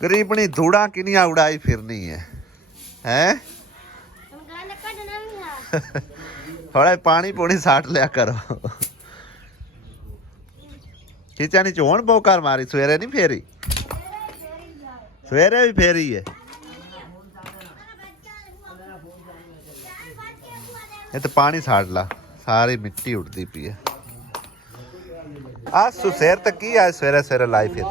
गरीबनी धूड़ा किनिया उड़ाई फिरनी है थोड़ा पानी पूनी साट लिया करो खींचा नी चोन बोकार मारी सवेरे नहीं फेरी सवेरे भी फेरी है ये तो पानी साट ला सारी मिट्टी उड़ती पी है आज सुसेर तक की आज सवेरे सवेरे लाई फिर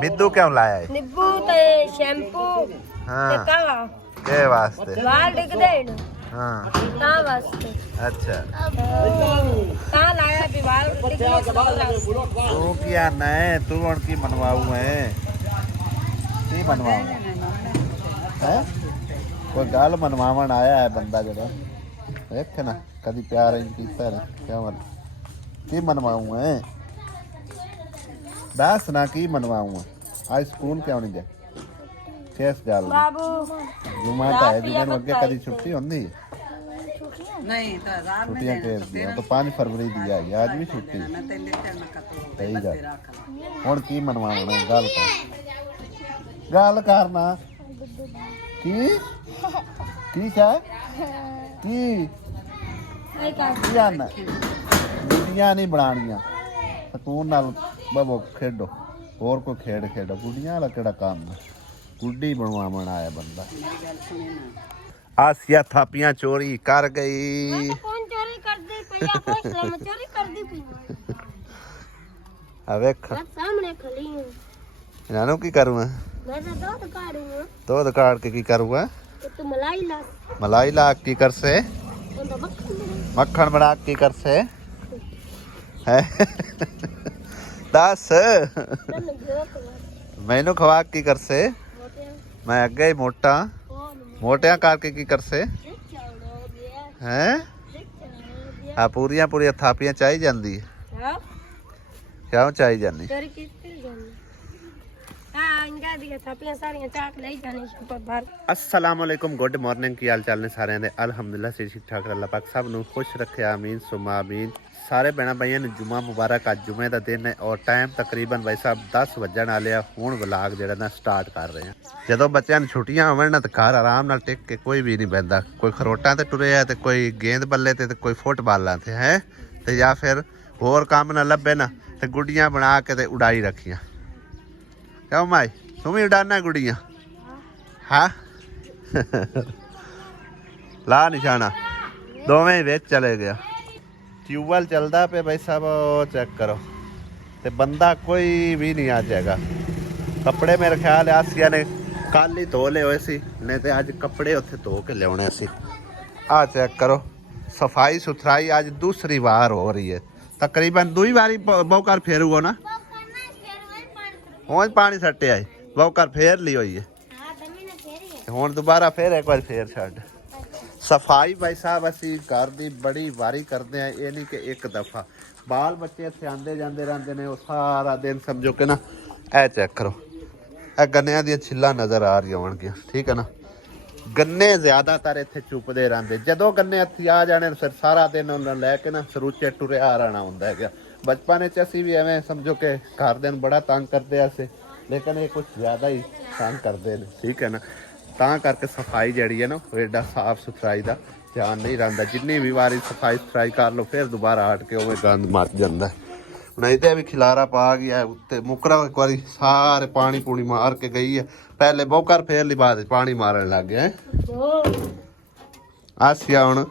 निब्बू क्यों लाया है निब्बू ते शैम्पू हाँ ते कावा के वास्ते वाल डिग देन हाँ ता वास्ते अच्छा ता लाया भी वाल डिग तू क्या नए तू कौन की मनवाऊ है की मनवाऊ है कोई गाल मनवावन आया है बंदा जरा देख ना कभी प्यार इनकी सर क्या मन की मनवाऊ है दस ना की मनवाऊ आज स्कूल क्यों नहीं गए शेष गल बाबू जुमा तो है जुमे अगे कभी छुट्टी होंगी नहीं तो रात में छुट्टियां केस दिया तो 5 फरवरी दी आई आज भी छुट्टी सही गल हुण की मनवाउणा गल करना की क्या की जाना गुड्डियां नहीं बनानियां सकून नाल बबो खेडो और कोई खेड खेडो गुड्डियां वाला केड़ा काम है गुड्डी बनवावन आया बंदा आसिया थापियां चोरी कर गई कौन चोरी कर दी पया कोई मैं चोरी कर दी पी आ वेख सामने खड़ी हूं नानो की करूं मैं तो दूध काढूंगा दूध काट के की करूंगा तो तू मलाई ला की कर से तो मक्खन बना की कर से है दस मैनू खवा की कर से मैं अगे ही मोटा मोटिया करके की कर से हैं हाँ पूरिया पूरिया थापियां चाही जांदी है क्यों चाही जानी चोरी किसकी जानी हां इंगा दी थापियां सारियां चाक ले जानी शपर बाहर अस्सलाम वालेकुम गुड मॉर्निंग की हाल चाल ने सारे दे अल्हम्दुलिल्लाह से ठीक ठाक अल्लाह पाक सब नु खुश रखे आमीन सुमा आमीन सारे भैन भाइयों ने जुमा मुबारक अज जुमे का दिन है और टाइम तकरीबन भाई साहब 10 वजन वाले हुण व्लॉग जिहड़ा ना स्टार्ट कर रहे हैं जदों बच्चों छुट्टियां होवन ना तो घर आराम नाल टिक के कोई भी नहीं बहंदा कोई खरोटा ते टुरे है तो कोई गेंद बल्ले ते कोई फुटबालां ते है ते या फिर होर काम ना लभे ना तो गुड्डियां बना के ते उड़ाई रखियां क्यों माई तू भी उड़ाना गुड्डियां हाँ ला निशाना दोवें विच चले गया ट्यूबवैल चलता पे भाई साहब चेक करो ते बंदा कोई भी नहीं आ जाएगा कपड़े मेरे ख्याल आसिया ने कल ही धो ले हुए सी नहीं तो अज कपड़े उत्थे धो के लियाने सी आ चेक करो सफाई सुथराई आज दूसरी बार हो रही है तकरीबन दुई बारी बहुकार फेरूगो ना हुण पानी सट्टे आई बहुकार फेर ली हुई है हुण दोबारा फिर एक बार फेर छड्ड सफाई भाई साहब असी घर की बड़ी वारी करते हैं ये नहीं कि एक दफ़ा बाल बच्चे इतने आते जाते रहते हैं सारा दिन समझो कि ना ए चेक करो ए गन्निया दी छिल्लां नज़र आ रही होणगियां ठीक है ना गन्ने ज़्यादातर इत्थे चुपते रहते जदों गन्ने हत्थी आ जाने फिर सारा दिन उन्हें लैके ना सरूचे टुरिया रहना होंदा है बचपन असी भी एवें समझो कि घर दिन बड़ा तंग करते असे लेकिन ये कुछ ज़्यादा ही तंग करते हैं ठीक है ना ਤਾਂ ਕਰਕੇ ਸਫਾਈ ਜਿਹੜੀ ਹੈ ਨਾ ਉਹ ਐਡਾ ਸਾਫ ਸੁਥਰਾਈ ਦਾ ਧਿਆਨ ਨਹੀਂ ਰਹਿੰਦਾ ਜਿੰਨੀ ਵੀ ਵਾਰੀ ਸਫਾਈ ਸੁਥਰਾਈ ਕਰ ਲਓ ਫਿਰ ਦੁਬਾਰਾ ਹਟ ਕੇ ਉਵੇਂ ਗੰਦ ਮੱਚ ਜਾਂਦਾ ਹੁਣ ਇਹਦੇ ਵੀ ਖਿਲਾਰਾ ਪਾ ਗਿਆ ਉੱਤੇ ਮੁਕਰਾ ਇੱਕ ਵਾਰੀ ਸਾਰੇ ਪਾਣੀ ਪੂਣੀ ਮਾਰ ਕੇ ਗਈ ਹੈ ਪਹਿਲੇ ਬੋਕਰ ਫੇਰ ਲਈ ਬਾਅਦ ਪਾਣੀ ਮਾਰਨ ਲੱਗ ਗਿਆ ਆਸਿਆ ਹੁਣ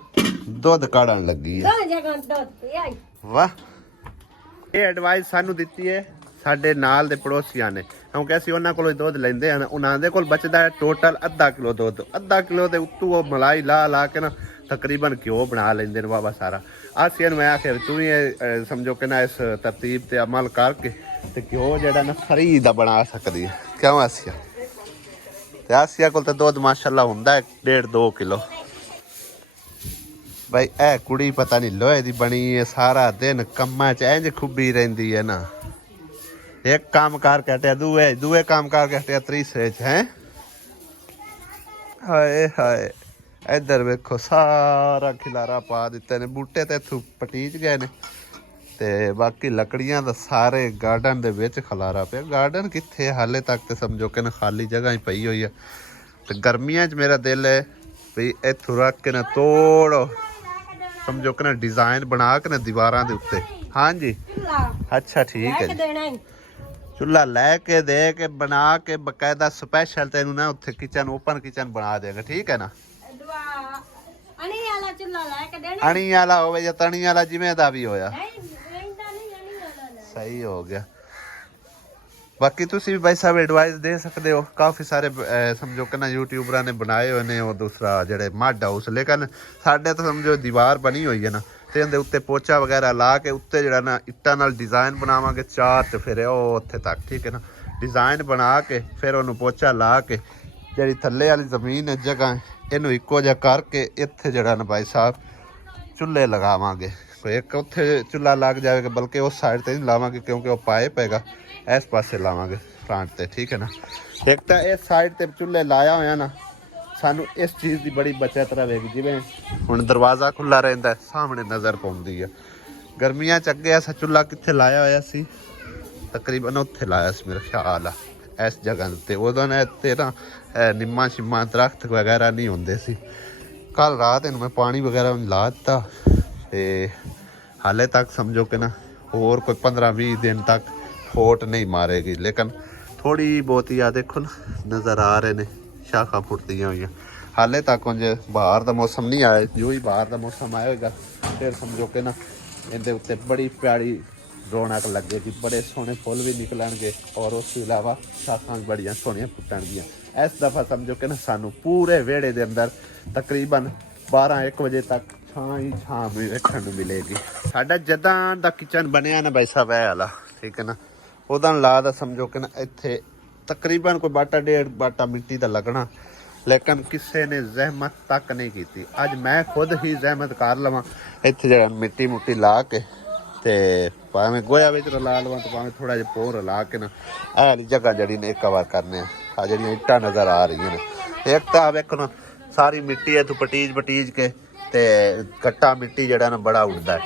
ਦੁੱਧ ਕਾੜਨ ਲੱਗੀ ਹੈ ਵਾਹ ਇਹ ਐਡਵਾਈਸ ਸਾਨੂੰ ਦਿੱਤੀ ਹੈ ਸਾਡੇ ਨਾਲ ਦੇ ਪੜੋਸੀਆਂ ਨੇ ਕਿਉਂਕਿ ਅਸੀਂ ਉਹਨਾਂ ਕੋਲੋਂ ਦੁੱਧ ਲੈਂਦੇ ਹਨ ਉਹਨਾਂ ਦੇ ਕੋਲ ਬਚਦਾ ਹੈ ਟੋਟਲ ਅੱਧਾ ਕਿਲੋ ਦੇ ਉੱਤੋਂ ਉਹ ਮਲਾਈ ਲਾ ਕੇ ਨਾ ਤਕਰੀਬਨ ਘਿਓ ਬਣਾ ਲੈਂਦੇ ਨੇ ਬਾਬਾ ਸਾਰਾ ਆਸੀਆ ਨੂੰ ਮੈਂ ਆਖਿਆ ਤੂੰ ਵੀ ਸਮਝੋ ਕਿ ਨਾ ਇਸ ਤਰਤੀਬ ਤੇ ਅਮਲ ਕਰਕੇ ਤੇ ਘਿਓ ਜਿਹੜਾ ਨਾ ਫਰੀ ਦਾ ਬਣਾ ਸਕਦੀ ਹੈ ਕਿਉਂ ਆਸੀਆ ਤੇ ਆਸੀਆ ਕੋਲ ਤਾਂ ਦੁੱਧ ਮਾਸ਼ਾਅੱਲਾ ਹੁੰਦਾ ਹੈ 1.5-2 ਕਿਲੋ भाई ए कुड़ी पता नहीं लोहे दी बनी है सारा दिन कम्मा च इंज खुब्बी रहिंदी है ना एक काम कर के हटिया दूए काम कर के हटिया तीसरे च है हाय हाय इधर वेखो सारा खिलारा पा दिते ने बूटे ते इथों पटीच गए ने ਤੇ ਬਾਕੀ ਲੱਕੜੀਆਂ ਦਾ ਸਾਰੇ ਗਾਰਡਨ ਦੇ ਵਿੱਚ ਖਲਾਰਾ ਪਿਆ। ਗਾਰਡਨ ਕਿੱਥੇ, ਹਾਲੇ ਤੱਕ ਤੇ ਸਮਝੋ ਕਿ ਨਾ ਖਾਲੀ ਜਗ੍ਹਾ ਹੀ ਪਈ ਹੋਈ ਆ। ਤੇ ਗਰਮੀਆਂ 'ਚ ਮੇਰਾ ਦਿਲ ਹੈ ਵੀ ਇੱਥੋਂ ਰੱਖ ਕੇ ਨਾ ਤੋੜ ਸਮਝੋ ਕਿ ਨਾ ਡਿਜ਼ਾਈਨ ਬਣਾ ਕੇ ਨਾ ਦੀਵਾਰਾਂ ਦੇ ਉੱਤੇ। ਹਾਂਜੀ ਅੱਛਾ ਠੀਕ ਹੈ ਜੀ। ਚੁੱਲ੍ਹਾ ਲੈ ਕੇ ਦੇ ਕੇ ਬਣਾ ਕੇ ਬਕਾਇਦਾ ਸਪੈਸ਼ਲ ਤੈਨੂੰ ਨਾ ਉੱਥੇ ਕਿਚਨ ਓਪਨ ਕਿਚਨ ਬਣਾ ਦੇਗਾ, ਠੀਕ ਹੈ ਨਾ। ਅਣੀ ਵਾਲਾ ਹੋਵੇ ਜਾਂ ਤਣੀ ਵਾਲਾ, ਜਿਵੇਂ ਦਾ ਵੀ ਹੋਇਆ ਸਹੀ ਹੋ ਗਿਆ। ਬਾਕੀ ਤੁਸੀਂ ਵੀ ਭਾਈ ਸਾਹਿਬ ਐਡਵਾਈਸ ਦੇ ਸਕਦੇ ਹੋ। ਕਾਫੀ ਸਾਰੇ ਸਮਝੋ ਕਿ ਨਾ ਯੂਟਿਊਬਰਾਂ ਨੇ ਬਣਾਏ ਹੋਏ ਨੇ ਉਹ ਦੂਸਰਾ ਜਿਹੜੇ ਮੱਡ ਹਾਊਸ, ਲੇਕਿਨ ਸਾਡੇ ਤਾਂ ਸਮਝੋ ਦੀਵਾਰ ਬਣੀ ਹੋਈ ਹੈ ਨਾ, ਤੇ ਉਹਦੇ ਉੱਤੇ ਪੋਚਾ ਵਗੈਰਾ ਲਾ ਕੇ ਉੱਤੇ ਜਿਹੜਾ ਨਾ ਇੱਟਾਂ ਨਾਲ ਡਿਜ਼ਾਈਨ ਬਣਾਵਾਂਗੇ ਚਾਰ, ਤੇ ਫਿਰ ਉਹ ਉੱਥੇ ਤੱਕ ਠੀਕ ਹੈ ਨਾ ਡਿਜ਼ਾਈਨ ਬਣਾ ਕੇ ਫਿਰ ਉਹਨੂੰ ਪੋਚਾ ਲਾ ਕੇ ਜਿਹੜੀ ਥੱਲੇ ਵਾਲੀ ਜ਼ਮੀਨ ਹੈ ਜਗ੍ਹਾ ਇਹਨੂੰ ਇੱਕੋ ਜਿਹਾ ਕਰਕੇ ਇੱਥੇ ਜਿਹੜਾ ਨਾ ਭਾਈ ਸਾਹਿਬ ਚੁੱਲ੍ਹੇ ਲਗਾਵਾਂਗੇ। ਕੋਈ ਇੱਕ ਉੱਥੇ ਚੁੱਲ੍ਹਾ ਲੱਗ ਜਾਵੇਗਾ, ਬਲਕਿ ਉਸ ਸਾਈਡ ਤੇ ਨਹੀਂ ਲਾਵਾਂਗੇ ਕਿਉਂਕਿ ਉਹ ਪਾਇਪ ਹੈਗਾ, ਇਸ ਪਾਸੇ ਲਾਵਾਂਗੇ ਫਰੰਟ ਤੇ, ਠੀਕ ਹੈ ਨਾ। ਇੱਕ ਤਾਂ ਇਸ ਸਾਈਡ ਤੇ ਚੁੱਲ੍ਹੇ ਲਾਇਆ ਹੋਇਆ ਨਾ, ਸਾਨੂੰ ਇਸ ਚੀਜ਼ ਦੀ ਬੜੀ ਬਚਤ ਰਹੇਗੀ। ਜਿਵੇਂ ਹੁਣ ਦਰਵਾਜ਼ਾ ਖੁੱਲ੍ਹਾ ਰਹਿੰਦਾ, ਸਾਹਮਣੇ ਨਜ਼ਰ ਪਾਉਂਦੀ ਹੈ। ਗਰਮੀਆਂ 'ਚ ਅੱਗੇ ਐਸਾ ਚੁੱਲ੍ਹਾ ਕਿੱਥੇ ਲਾਇਆ ਹੋਇਆ ਸੀ, ਤਕਰੀਬਨ ਉੱਥੇ ਲਾਇਆ ਸੀ ਮੇਰਾ ਖਿਆਲ ਆ, ਇਸ ਜਗ੍ਹਾ ਉੱਤੇ। ਉਦੋਂ ਨੇ ਇੱਥੇ ਨਾ ਨਿੰਮਾਂ ਸ਼ਿੰਮਾਂ ਦਰਖਤ ਵਗੈਰਾ ਨਹੀਂ ਹੁੰਦੇ ਸੀ। ਕੱਲ ਰਾਤ ਇਹਨੂੰ ਮੈਂ ਪਾਣੀ ਵਗੈਰਾ ਲਾ ਦਿੱਤਾ, ਤੇ ਹਾਲੇ ਤੱਕ ਸਮਝੋ ਕਿ ਨਾ ਹੋਰ ਕੋਈ 15-20 ਦਿਨ ਤੱਕ ਫੋਟ ਨਹੀਂ ਮਾਰੇਗੀ। ਲੇਕਿਨ ਥੋੜੀ ਬਹੁਤੀ ਆ ਦੇਖੋ ਨਾ ਨਜ਼ਰ ਆ ਰਹੇ ਨੇ ਸ਼ਾਖਾ ਫੁੱਟਦੀਆਂ ਹੋਈਆਂ। ਹਾਲੇ ਤੱਕ ਉਂਝ ਬਾਹਰ ਦਾ ਮੌਸਮ ਨਹੀਂ ਆਇਆ, ਜੋ ਹੀ ਬਾਹਰ ਦਾ ਮੌਸਮ ਆਏਗਾ ਫਿਰ ਸਮਝੋ ਕਿ ਨਾ ਇਹਦੇ ਉੱਤੇ ਬੜੀ ਪਿਆਰੀ ਰੌਣਕ ਲੱਗੇਗੀ, ਬੜੇ ਸੋਹਣੇ ਫੁੱਲ ਵੀ ਨਿਕਲਣਗੇ, ਔਰ ਉਸ ਤੋਂ ਇਲਾਵਾ ਸ਼ਾਖਾਂ ਬੜੀਆਂ ਸੋਹਣੀਆਂ ਫੁੱਟਣਗੀਆਂ। ਇਸ ਦਫਾ ਸਮਝੋ ਕਿ ਨਾ ਸਾਨੂੰ ਪੂਰੇ ਵਿਹੜੇ ਦੇ ਅੰਦਰ ਤਕਰੀਬਨ 12-1 ਵਜੇ ਤੱਕ ਛਾਂ ਹੀ ਛਾਂ ਵੀ ਵੇਖਣ ਨੂੰ ਮਿਲੇਗੀ। ਸਾਡਾ ਜਦਾਂ ਦਾ ਕਿਚਨ ਬਣਿਆ ਨਾ ਭਾਈ ਸਾਹਿਬ ਇਹ ਵਾਲਾ, ਠੀਕ ਹੈ ਨਾ, ਉਹਦਾ ਲਾ ਦਾ ਸਮਝੋ ਕਿ ਨਾ ਇੱਥੇ ਤਕਰੀਬਨ ਕੋਈ ਬਾਟਾ 1.5 ਬਾਟਾ ਮਿੱਟੀ ਦਾ ਲੱਗਣਾ, ਲੇਕਿਨ ਕਿਸੇ ਨੇ ਜ਼ਹਿਮਤ ਤੱਕ ਨਹੀਂ ਕੀਤੀ। ਅੱਜ ਮੈਂ ਖੁਦ ਹੀ ਜ਼ਹਿਮਤ ਕਰ ਲਵਾਂ ਇੱਥੇ ਜਿਹੜਾ ਮਿੱਟੀ ਮੁੱਟੀ ਲਾ ਕੇ, ਤੇ ਭਾਵੇਂ ਗੋਇਆ ਵਿੱਚ ਰਲਾ ਲਵਾਂ ਤੇ ਭਾਵੇਂ ਥੋੜਾ ਜਿਹਾ ਪੋਰ ਲਾ ਕੇ ਨਾ ਇਹ ਵਾਲੀ ਜਗ੍ਹਾ ਜਿਹੜੀ ਨੇ ਇੱਕ ਵਾਰ ਕਰਨੇ ਆ ਜਿਹੜੀਆਂ ਇੱਟਾਂ ਨਜ਼ਰ ਆ ਰਹੀਆਂ ਨੇ। ਇੱਕ ਤਾਂ ਵੇਖੋ ਨਾ ਸਾਰੀ ਮਿੱਟੀ ਇੱਥੋਂ ਪਟੀਜ ਕੇ ਤੇ ਕੱਟਾ ਮਿੱਟੀ ਜਿਹੜਾ ਨਾ ਬੜਾ ਉੱਡਦਾ ਹੈ।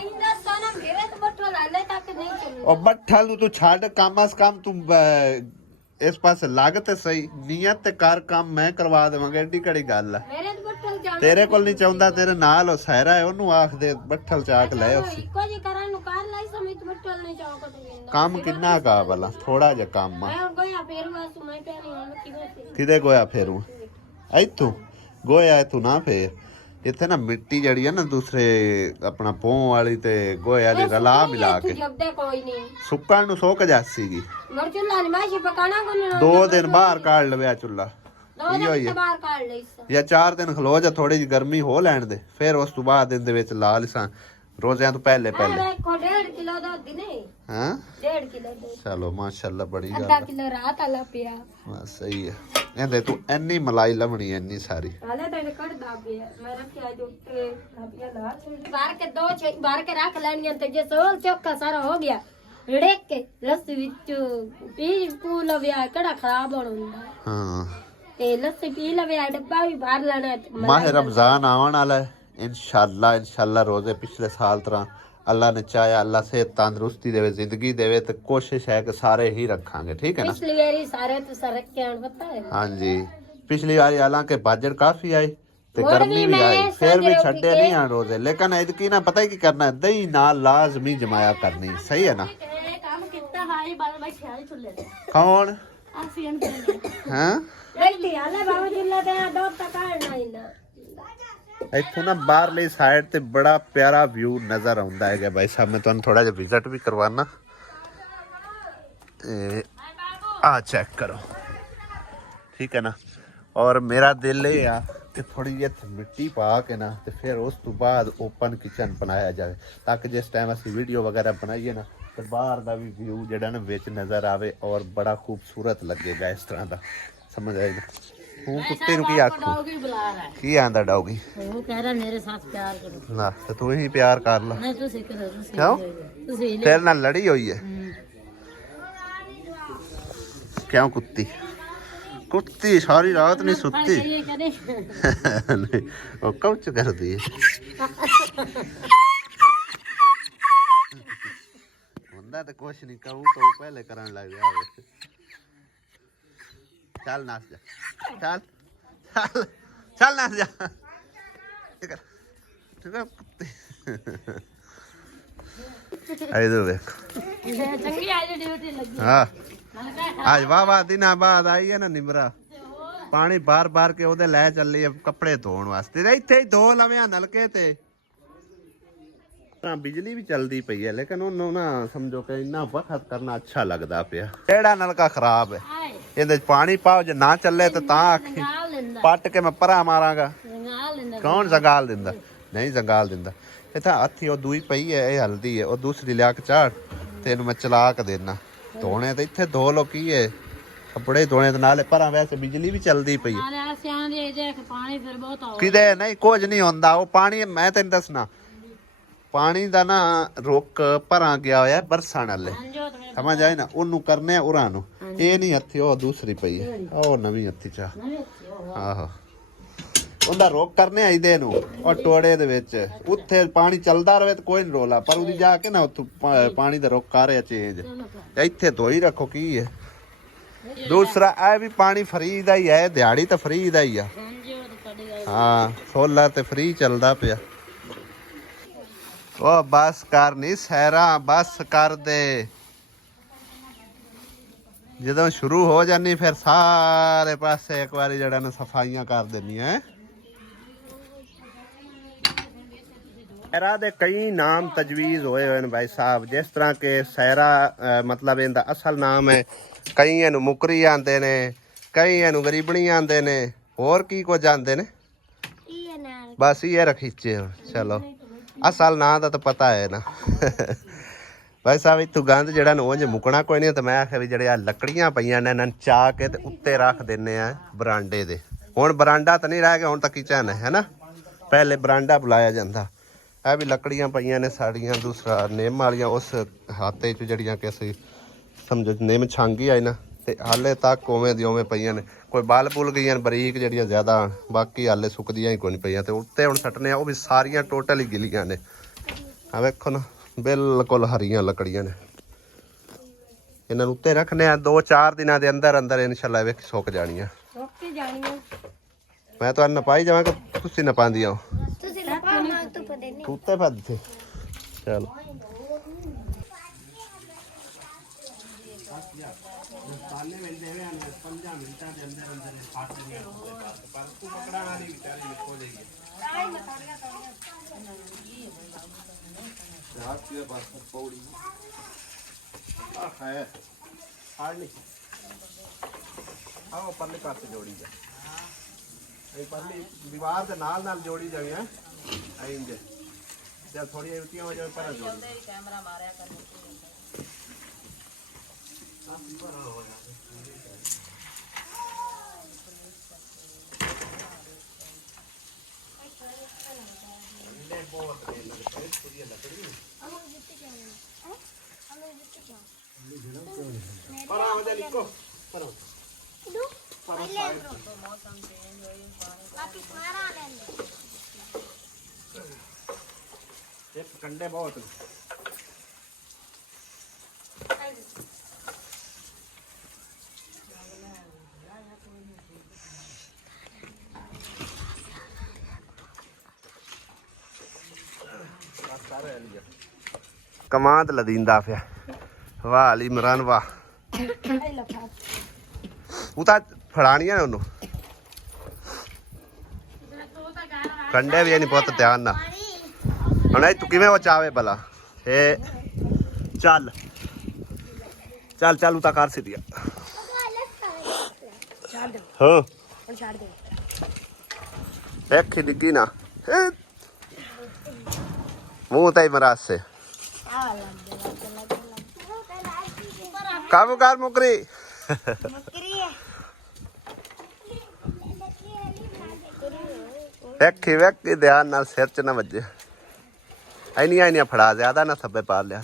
ਉਹ ਬੱਠਲ ਨੂੰ ਤੂੰ ਛੱਡ, ਕਮ ਅਸ ਕਮ ਤੂੰ ਇਸ ਪਾਸੇ ਲੱਗ ਤੇ ਸਹੀ, ਨੀਅਤ ਤੇ ਕਰ ਕੰਮ ਮੈਂ ਕਰਵਾ ਦੇਵਾਂਗਾ, ਐਡੀ ਕਿਹੜੀ ਗੱਲ ਆ। ਤੇਰੇ ਕੋਲ ਨਹੀਂ ਚਾਹੁੰਦਾ, ਤੇਰੇ ਨਾਲ ਉਹ ਸਹਿਰਾ ਹੈ, ਉਹਨੂੰ ਆਖ ਦੇ ਬੱਠਲ ਚਾਕ ਲੈ ਉਸੇ ਕੰਮ ਕਿੰਨਾ ਕਾ ਭਲਾ, ਥੋੜਾ ਜਿਹਾ ਕੰਮ ਆ। ਕਿਤੇ ਗੋਇਆ ਫੇਰੂ ਇੱਥੋਂ ਗੋਇਆ ਇੱਥੋਂ ਨਾ ਫੇਰ, ਇੱਥੇ ਨਾ ਮਿੱਟੀ ਜਿਹੜੀ ਹੈ ਨਾ ਦੂਸਰੇ ਆਪਣਾ ਪੋਹ ਵਾਲੀ ਤੇ ਗੋਹੇ ਵਾਲੀ ਰਲਾ ਮਿਲਾ ਕੇ ਸੁੱਕਣ ਨੂੰ ਸੁੱਕ ਜਾਸੀਗੀ। 2 ਦਿਨ ਬਾਹਰ ਕੱਢ ਲਵਿਆ ਚੁੱਲਾ ਜਾਂ 4 ਦਿਨ ਖਲੋ ਜਾ, ਥੋੜੀ ਜਿਹੀ ਗਰਮੀ ਹੋ ਲੈਣ ਦੇ, ਫਿਰ ਉਸ ਤੋਂ ਬਾਅਦ ਦਿਨ ਦੇ ਵਿੱਚ ਲਾ ਲਿਸਾਂ ਰੋਜ਼ਿਆਂ ਤੋਂ ਪਹਿਲੇ। ਹਾਂ 1.5 ਕਿਲੋ ਚਲੋ ਮਾਸ਼ਾਅੱਲਾ ਬੜੀ ਗੱਲ, ਅੱਧਾ ਕਿਲੋ ਰਾਤ ਆਲਾ ਪਿਆ ਬਸ ਸਹੀ ਹੈ। ਇਹਦੇ ਤੂੰ ਇੰਨੀ ਮਲਾਈ ਲਵਣੀ ਇੰਨੀ ਸਾਰੀ ਹਾਲੇ ਤਾਂ ਕੱਢਦਾ ਪਿਆ, ਮੈਂ ਰੱਖਿਆ ਜੋ ਉੱਤੇ ਥਾਪੀਆਂ ਲਾ ਬਾਹਰ ਕੇ 2 ਬਾਹਰ ਕੇ ਰੱਖ ਲੈਣੀਆਂ, ਤੇ ਜੇ ਸੋਲ ਚੋਕਾ ਸਾਰਾ ਹੋ ਗਿਆ ਰੇਕ ਕੇ ਲੱਸੀ ਵਿੱਚ ਪੀ ਪੂ ਲਵਿਆ ਕਿਹੜਾ ਖਰਾਬ ਹੋਣਾ। ਹਾਂ ਤੇ ਲੱਸੀ ਪੀ ਲਵਿਆ, ਡੱਬਾ ਵੀ ਬਾਹਰ ਲੈਣਾ। ਮਾਹ ਰਮਜ਼ਾਨ ਆਉਣ ਵਾਲਾ ਹੈ, इंशाल्लाह रोजे पिछले साल तरह अल्लाह ने चाहे अल्लाह से तंदुरुस्ती देवे, जिंदगी देवे, तो कोशिश है कि सारे ही रखांगे, ठीक है ना। पिछली बारी सारे तो सर रखे हैं पता है। हाँ जी पिछली बारी हालांकि बजट काफी आई ते गर्मी भी आई, फिर भी छड्डे नहीं आन रोजे, लेकिन इतकी ना पता ही की करना है, दही नाल लाजमी जमाया करनी, सही है ना। कौन हां ਇੱਥੋਂ ਨਾ ਬਾਹਰਲੀ ਸਾਈਡ ਤੇ ਬੜਾ ਪਿਆਰਾ ਵਿਊ ਨਜ਼ਰ ਆਉਂਦਾ ਹੈਗਾ ਭਾਈ ਸਾਹਿਬ। ਮੈਂ ਤੁਹਾਨੂੰ ਥੋੜਾ ਜਿਹਾ ਵਿਜ਼ਿਟ ਵੀ ਕਰਵਾਉਣਾ, ਆ ਚੈੱਕ ਕਰੋ, ਠੀਕ ਹੈ ਨਾ। ਔਰ ਮੇਰਾ ਦਿਲ ਇਹ ਆ ਕਿ ਥੋੜੀ ਜਿਹੀ ਮਿੱਟੀ ਪਾ ਕੇ ਨਾ ਤੇ ਫਿਰ ਉਸ ਤੋਂ ਬਾਅਦ ਓਪਨ ਕਿਚਨ ਬਣਾਇਆ ਜਾਵੇ, ਤਾਂ ਕਿ ਜਿਸ ਟਾਈਮ ਅਸੀਂ ਵੀਡੀਓ ਵਗੈਰਾ ਬਣਾਈਏ ਨਾ ਤੇ ਬਾਹਰ ਦਾ ਵੀ ਵਿਊ ਜਿਹੜਾ ਨਾ ਵਿੱਚ ਨਜ਼ਰ ਆਵੇ ਔਰ ਬੜਾ ਖੂਬਸੂਰਤ ਲੱਗੇਗਾ ਇਸ ਤਰ੍ਹਾਂ ਦਾ। ਸਮਝ ਆਈ ਨਾ। ਤੂੰ ਕੁੱਤੇ ਨੂੰ ਕੀ ਆਖੂ, ਕੀ ਆਂਦਾ ਡੌਗੀ, ਉਹ ਕਹਿ ਰਿਹਾ ਮੇਰੇ ਸਾਥ ਪਿਆਰ ਕਰੋ ਨਾ, ਤੇ ਤੂੰ ਹੀ ਪਿਆਰ ਕਰ ਲੈ। ਨਹੀਂ ਤੁਸੀਂ ਕਰੋ, ਕਿਉਂ ਤੇਰੇ ਨਾਲ ਲੜੀ ਹੋਈ ਹੈ ਕਿਉਂ? ਕੁੱਤੀ ਸਾਰੀ ਰਾਤ ਨਹੀਂ ਸੁੱਤੀ, ਉਹ ਕੌਚ ਕਰਦੀ ਹੈ। कहता तो कुछ नहीं कहूँ तो पहले करने लग जाए। चल नाच जा, चल चल चल नाच जा। ठीक है चंगी आज ड्यूटी लगी। हाँ आज वाह दिना बाद आई है ना निमरा पानी बार बार के ओदे लै चली कपड़े धोन वास्ते इत्थे ही धो लवे नलके ते। बिजली भी चलती पई है लेकिन उन्होंने ना समझो कि इन्ना वक्त करना अच्छा लगता पिया। केड़ा नलका खराब है ये पानी पाओ जे ना चले तो आखी पट के मैं परा मारांगा। कौन जंगाल दिंदा? नहीं जंगाल दिंदा। इतना हथी वो दूई पई है ये हल्दी है और दूसरी लिया के चाड़ तेन मैं चला के देना धोने तो इत्थे धो लो की है कपड़े धोने नाले पर वैसे बिजली भी चलती पई है किदे नहीं कुछ नहीं होंदा वो पानी मैं तेन दसना पानी दा ना रुक भरा गया होया बरसां नाले समझ आए ना ओनू करने उरा नू ये नहीं हथी वो दूसरी पई है ओ नवी हथी चा आहो उनदा रोक करने आई दे नू और टोड़े दे विच उत्थे पानी चलदा रहे तो कोई नहीं रोला पर उदी जाके ना उत्थों पानी दा रोक कर चेंज इत्थे धोई रखो की है। दूसरा ए भी पानी फ्री दा ही है दिहाड़ी तो फ्री दा ही है। हाँ सोलर ते फ्री चलदा पिया। ओ बस कर नहीं सैरा बस कर दे ਜਦੋਂ शुरू हो जानी फिर सारे पासे एक बारी जड़ा ना सफाइयां कर देनी है। सैरा दे कई नाम तजवीज़ होए हुए भाई साहब जिस तरह के सैरा मतलब इनका असल नाम है कई इनू मुकरी आंदे ने कई इनू गरीबनी आंदे ने होर की कुछ आंदे ने बस ये रखीचे। चलो असल नाम का तो पता है ना भाई साहब इतों गंद जड़ा उंज मुकना कोई नहीं तो मैं आख्या भी जड़े आ लकड़ियां पईयां ने इन्हां चा के ते उत्ते रख दिन्ने आ बरांडे दे। हुण बरांडा तो नहीं रह गया हुण तो किचन है ना पहले बरांडा बुलाया जाता। ਇਹ भी लकड़ियां पईयां ने साड़ियां दूसरा निम वालियां उस हाथे च जड़ियां कि असीं समझो निम छांगी आई ना ते हाले तक उवें दी उवें पईयां ने कोई बल बुल गईयां बरीक जड़ियां ज्यादा बाकी हाले सुकदियां ही कोई नहीं पईयां ते उत्ते हुण सट्टने वो भी सारियां टोटल ही गिलियां ने। आ वेखो ना बिल्कुल हरियां लकड़ियां ने इन्हां नूं उत्ते रखने आ 2-4 दिनां दे अंदर अंदर इंशाअल्लाह वेख सुक जाणियां। मैं तो नपाई जावां कि तुसीं नपांदियां हो कुत्ते भद थे। चलो आओ परले पासे जोड़ी जा परली दीवार के नाल नाल जोड़ी जावी है आएंगे जब थोड़ी उल्टियां हो जाए पर जोड़ी कैमरा मारया कर कंडे बहुत कमांद लदींदा फिर वाह अली इमरान वाह उता फड़ानिया ने उन्होंने कंडे भी नहीं बहुत ध्यान ना हूँ तू किवें वो चावे भला ए चल चल चल उता कर सी दिया हाँ देख डिग्गी ना मुंह तई मराज से काबू कर मुकरी देखी वेखी ध्यान नाल सिर च ना वजे इनिया फड़ा ज्यादा ना थब्बे पा लिया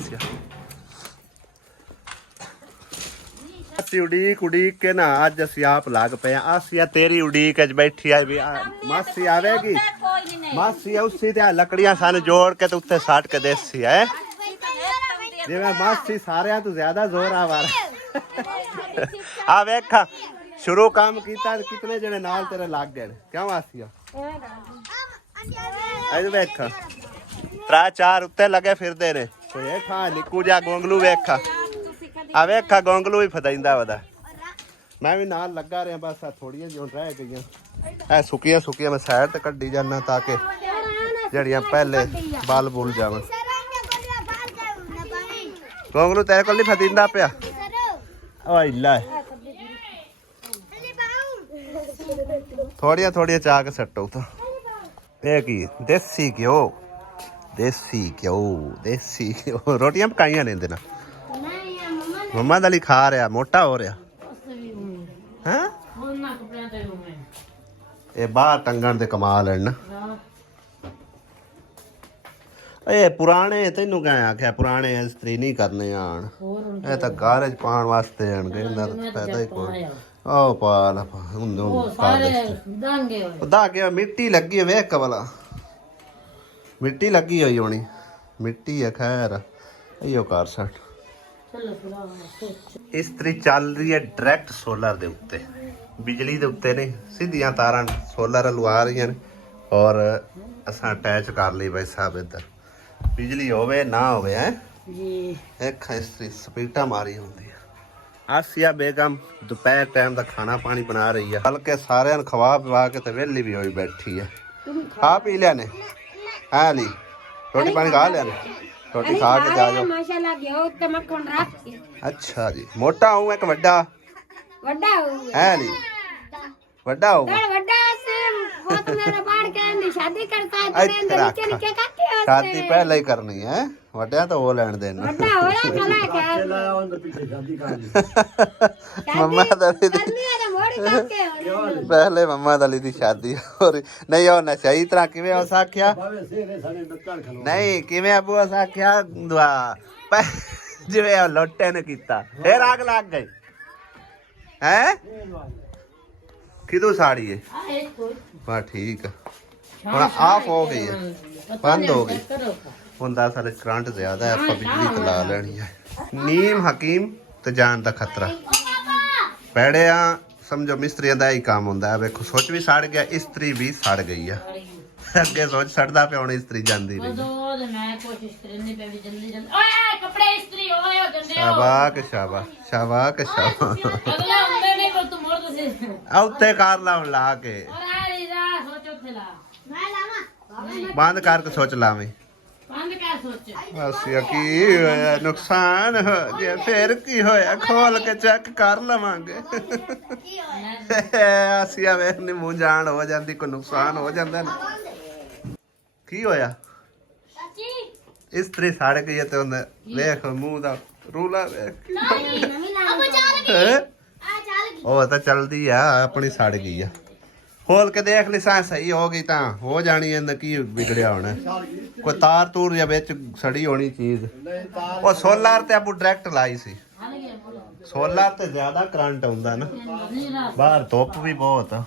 उड़ीक उड़ीक के ना अज असी आप लग पे आसिया तेरी उड़ीक च बैठी आई भी मासी आवेगी मासी उसी ते लकड़ियां सन जोड़ के तो उत्ते सट के देसी है ਜਿਵੇਂ ਮਾਸੀ ਸਾਰਿਆਂ ਤੋਂ ਜ਼ਿਆਦਾ ਜ਼ੋਰ ਆ ਵਾਰ ਆ ਵੇਖ ਸ਼ੁਰੂ ਕੰਮ ਕੀਤਾ ਤੇ ਕਿਤਨੇ ਜਣੇ ਨਾਲ ਤੇਰੇ ਲੱਗ ਗਏ ਕਿਉਂ ਆਸੀਆ ਇਹ ਵੇਖ 3-4 ਉੱਤੇ ਲੱਗੇ ਫਿਰਦੇ ਨੇ ਕੋਈ ਇਹ ਖਾ ਨਿੱਕੂ ਜਾ ਗੋਂਗਲੂ ਵੇਖ ਆ ਵੇਖ ਗੋਂਗਲੂ ਹੀ ਫਦਾਈਂਦਾ ਵਦਾ ਮੈਂ ਵੀ ਨਾਲ ਲੱਗਾ ਰਿਹਾ ਬਸ ਆ ਥੋੜੀਆਂ ਜਿਹੀਆਂ ਰਹਿ ਗਈਆਂ ਐ ਸੁੱਕੀਆਂ ਸੁੱਕੀਆਂ ਮੈਂ ਸਾਈਡ ਤੇ ਕੱਢੀ ਜਾਣਾ ਤਾਂ ਕਿ ਜਿਹੜੀਆਂ ਪਹਿਲੇ ਬਲ ਬੁਲ ਜਾਵਣ ਗੋਂਗਲੂ ਤੇਰੇ ਕੋਲ ਨਹੀਂ ਫਦੀਂਦਾ ਪਿਆ ਓਏ ਲੈ ਥੋੜੀਆਂ ਥੋੜੀਆਂ ਚਾਹ ਕੇ ਸੱਟੋ ਤਾਂ ਇਹ ਕੀ ਦੇਸੀ ਘਿਓ ਦੇਸੀ ਘਿਓ ਰੋਟੀਆਂ ਪਕਾਈਆਂ ਨੇ ਇਹਦੇ ਨਾਲ ਮੰਮਾ ਦਾ ਲਈ ਖਾ ਰਿਹਾ ਮੋਟਾ ਹੋ ਰਿਹਾ ਹੈਂ ਇਹ ਬਾਹਰ ਟੰਗਣ ਦੇ ਕਮਾਲ ਹਨ ਨਾ ਇਹ ਪੁਰਾਣੇ ਤੈਨੂੰ ਕਹਿ ਆਖਿਆ ਪੁਰਾਣੇ ਇਸਤਰੀ ਨਹੀਂ ਕਰਨੇ ਆਣ ਇਹ ਤਾਂ ਗਾਰਜ ਪਾਉਣ ਵਾਸਤੇ ਆਣਗੇ ਇਹਨਾਂ ਦਾ ਫਾਇਦਾ ਹੀ ਕੋਈ ਆਹ ਪਾਲ ਹੁੰਦੇ ਦਾਗੇ ਮਿੱਟੀ ਲੱਗੀ ਵੇਖ ਕਵਲਾ ਮਿੱਟੀ ਲੱਗੀ ਹੋਈ ਹੋਣੀ ਮਿੱਟੀ ਹੈ ਖੈਰ ਇਹੋ ਕਰ ਸੱਟ ਇਸਤਰੀ ਚੱਲ ਰਹੀ ਹੈ ਡਾਇਰੈਕਟ ਸੋਲਰ ਦੇ ਉੱਤੇ ਬਿਜਲੀ ਦੇ ਉੱਤੇ ਨਹੀਂ ਸਿੱਧੀਆਂ ਤਾਰਾਂ ਸੋਲਰ ਲਵਾ ਰਹੀਆਂ ਨੇ ਔਰ ਅਸਾਂ ਅਟੈਚ ਕਰ ਲਈ ਬਈ ਸਾਹਿਬ ਇੱਧਰ ਬਿਜਲੀ ਹੋਵੇ ਨਾ ਹੋਵੇ ਹੈ ਜੀ ਇੱਕ ਇਸਤਰੀ ਸਪੀਟਾ ਮਾਰੀ ਹੁੰਦੀ ਹੈ ਆਸੀਆ ਬੇਗਮ ਦੁਪਹਿਰ ਟਾਈਮ ਦਾ ਖਾਣਾ ਪਾਣੀ ਬਣਾ ਰਹੀ ਹੈ ਹਲਕੇ ਸਾਰਿਆਂ ਨੂੰ ਖਵਾ ਪਵਾ ਕੇ ਤੇ ਵਿਹਲੀ ਵੀ ਹੋਈ ਬੈਠੀ ਹੈ ਖਾ ਪੀ ਲਿਆ ਨੇ ਹਾਂ ਲਈ ਰੋਟੀ ਪਾਣੀ ਖਾ ਲਿਆ ਨੇ ਰੋਟੀ ਖਾ ਕੇ ਜਾ ਜਾਓ ਮਾਸ਼ਾਅੱਲਾ ਘਿਓ ਤੇ ਮੱਖਣ ਰੱਖ ਕੇ ਅੱਛਾ ਜੀ ਮੋਟਾ ਹੂੰ ਇੱਕ ਵੱਡਾ ਹੋ ਹੈ ਨਹੀਂ ਵੱਡਾ ਹੋਊਗਾ ਵੱਡਾ ਬਹੁਤ ਮੇਰਾ ਬਾੜ ਕਹਿੰਦੀ ਸ਼ਾਦੀ ਕਰਤਾ ਹੈ ਤੇਰੇ ਅੰਦਰ ਨਿੱਕੇ ਨਿੱਕੇ ਕਾਕੇ ਹੋਤੇ ਸ਼ਾਦੀ ਪਹਿਲਾਂ ਹੀ ਕਰਨੀ ਹੈ ਵੱਡਿਆਂ ਤਾਂ ਉਹ ਲੈਣ ਦੇਣ ਵੱਡਾ ਹੋਇਆ ਕਲਾ ਕਹਿ ਮੰਮਾ ਦਾ ਕਰਨੀ ਹੈ ਮੋੜੀ ਕਾਕੇ ਹੋਣੀ ਪਹਿਲੇ ਮੰਮਾ ਦਲੀ ਦੀ ਸ਼ਾਦੀ ਹੋ ਰਹੀ ਨਹੀਂ ਉਹ ਨਾ ਸਹੀ ਤਰ੍ਹਾਂ ਕਿਵੇਂ ਹੋ ਸਾਖਿਆ ਨਹੀਂ ਕਿਵੇਂ ਅਬੂ ਸਾਖਿਆ ਦੁਆ ਜਿਵੇਂ ਉਹ ਲੋਟੇ ਨੇ ਕੀਤਾ ਫੇਰ ਆਗ ਲੱਗ ਗਈ ਹੈ ਕਿਦੋਂ ਸਾੜੀ ਹੈ ਬਾ ਠੀਕ ਆ ਹੁਣ ਆਫ ਹੋ ਗਈ ਹੈ ਬੰਦ ਹੋ ਗਈ ਹੁੰਦਾ ਸਾਡੇ ਕਰੰਟ ਜ਼ਿਆਦਾ ਹੈ ਆਪਾਂ ਬਿਜਲੀ ਤੇ ਲਾ ਲੈਣੀ ਹੈ ਨੀਮ ਹਕੀਮ ਤੇ ਜਾਨ ਦਾ ਖਤਰਾ ਪੈੜਿਆ ਸਮਝੋ ਮਿਸਤਰੀਆਂ ਦਾ ਹੀ ਕੰਮ ਹੁੰਦਾ ਹੈ ਵੇਖੋ ਸੋਚ ਵੀ ਸੜ ਗਿਆ ਇਸਤਰੀ ਵੀ ਸੜ ਗਈ ਆ ਅੱਗੇ ਸੋਚ ਸੜਦਾ ਪਿਆ ਹੁਣ ਇਸਤਰੀ ਜਾਂਦੀ ਰਹੀ ਮੈਂ ਕੋਸ਼ਿਸ਼ ਕਰਨੀ ਪਈ ਜਲਦੀ ਜਲਦੀ ਓਏ ਕੱਪੜੇ ਇਸਤਰੀ ਹੋਏ ਹੋ ਗੰਦੇ ਸ਼ਾਬਾਸ਼ ਅਗਲਾ ਹੁੰਦੇ ਨਹੀਂ ਪਰ ਤੂੰ ਮੋੜ ਤੁਸੀਂ ਆ ਉੱਤੇ ਕਰ ਲਾਉਣ ਲਾ ਕੇ ਸੋਚੋ ਉੱਥੇ ਲਾ ਮੈਂ ਲਾਵਾਂ ਬੰਦ ਕਰਕੇ ਸੋਚ ਲਾਵੇਂ ਬੰਦ ਕਰ ਸੋਚ ਅਸੀਂ ਕੀ ਹੋਇਆ ਨੁਕਸਾਨ ਹੋ ਗਿਆ ਫੇਰ ਕੀ ਹੋਇਆ ਖੋਲ ਕੇ ਚੈੱਕ ਕਰ ਲਵਾਂਗੇ ਅਸੀਂ ਆਵੇ ਨੇ ਮੂੰਹ ਜਾਣ ਹੋ ਜਾਂਦੀ ਕੋਈ ਨੁਕਸਾਨ ਹੋ ਜਾਂਦਾ ਨਾ ਕੀ ਹੋਇਆ ਇਸਤਰੀ ਸੜ ਗਈ ਤੇ ਉਹਨੇ ਵੇਖ ਮੂੰਹ ਦਾ ਰੂਲਾ ਵੇਖ ਉਹ ਤਾਂ ਚਲਦੀ ਆ ਆਪਣੀ ਸੜ ਗਈ ਆ ਖੋਲ ਕੇ ਦੇਖ ਲਈ ਸਾਂ ਸਹੀ ਹੋ ਗਈ ਤਾਂ ਹੋ ਜਾਣੀ ਇਹਦਾ ਕੀ ਵਿਗੜਿਆ ਹੋਣਾ ਕੋਈ ਤਾਰ ਤੂਰ ਜਾਂ ਵਿੱਚ ਸੜੀ ਹੋਣੀ ਚੀਜ਼ ਉਹ ਸੋਲਰ ਤੇ ਆਪੂ ਡਾਇਰੈਕਟ ਲਾਈ ਸੀ ਸੋਲਰ ਤੇ ਜ਼ਿਆਦਾ ਕਰੰਟ ਆਉਂਦਾ ਨਾ ਬਾਹਰ ਧੁੱਪ ਵੀ ਬਹੁਤ ਆ